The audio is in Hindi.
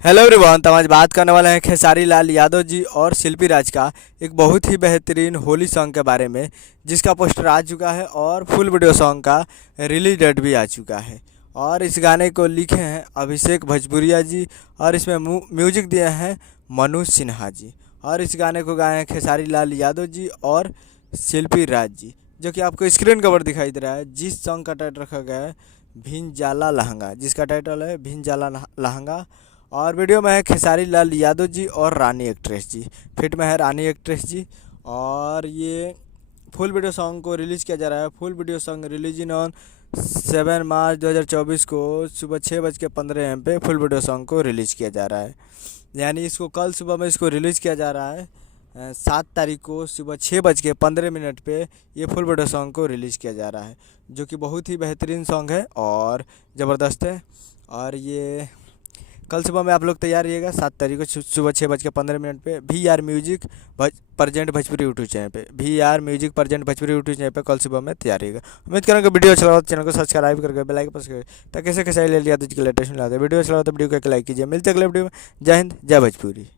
Hello everyone. तो आज बात करने वाले हैं खेसारी लाल यादव जी और शिल्पी राज का एक बहुत ही बेहतरीन होली सॉन्ग के बारे में, जिसका पोस्टर आ चुका है और फुल वीडियो सॉन्ग का रिलीज डेट भी आ चुका है। और इस गाने को लिखे हैं अभिषेक भोजपुरिया जी और इसमें म्यूजिक दिए हैं मनोज सिन्हा जी। और इस गाने को गाए हैं खेसारी लाल यादव जी और शिल्पी राज जी, जो कि आपको स्क्रीन कवर दिखाई दे रहा है। जिस सॉन्ग का टाइटल रखा गया है भिन जाला लहंगा, जिसका टाइटल है भिन जाला लहंगा। और वीडियो में है खेसारी लाल यादव जी और रानी एक्ट्रेस जी, फिट में है रानी एक्ट्रेस जी। और ये फुल वीडियो सॉन्ग को रिलीज़ किया जा रहा है। Full video song release in on 7 मार्च 2024 को सुबह 6:15 AM पे फुल वीडियो सॉन्ग को रिलीज़ किया जा रहा है। यानी इसको कल सुबह में इसको रिलीज़ किया जा रहा है। 7 तारीख को सुबह 6:15 पे ये फुल वीडियो सॉन्ग को रिलीज़ किया जा रहा है, जो कि बहुत ही बेहतरीन सॉन्ग है और ज़बरदस्त है। और ये कल सुबह में आप लोग तैयार रहिएगा 7 तारीख को सुबह 6:15 पे VR music present Bhojpuri YouTube channel पे, VR music present Bhojpuri YouTube channel पे कल सुबह में तैयार रहिएगा। उम्मीद करूँगा वीडियो अच्छा लगा तो चैनल को सब्सक्राइब करके बेल आइकन प्रेस करें ताकि कैसे ले लिया तो लेटेस्ट मिला वीडियो अच्छा लगा तो वीडियो को लाइक कीजिए। मिलते अगले वीडियो में। जय हिंद, जय भोजपुरी।